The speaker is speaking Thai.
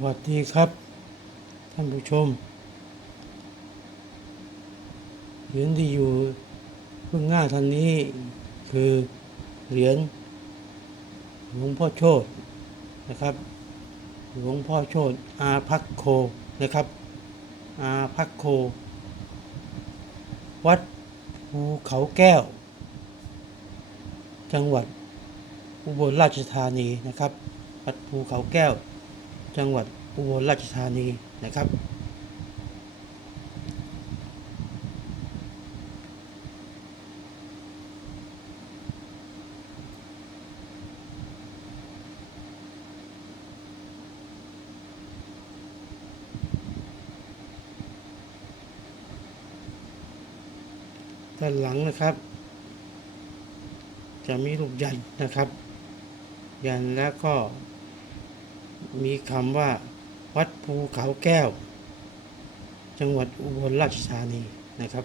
วัสดีครับท่านผู้ชมเหรียญที่อยู่เบื้องหน้าท่านนี้คือเหรียญหลวงพ่อโชตินะครับหลวงพ่อโชติอาภัคโคนะครับอาภัคโควัดภูเขาแก้วจังหวัดอุบลราชธานีนะครับวัดภูเขาแก้วจังหวัดอุบลราชธานีนะครับด้านหลังนะครับจะมีรูปยันนะครับยันแล้วก็มีคำว่าวัดภูเขาแก้วจังหวัดอุบลราชธานีนะครับ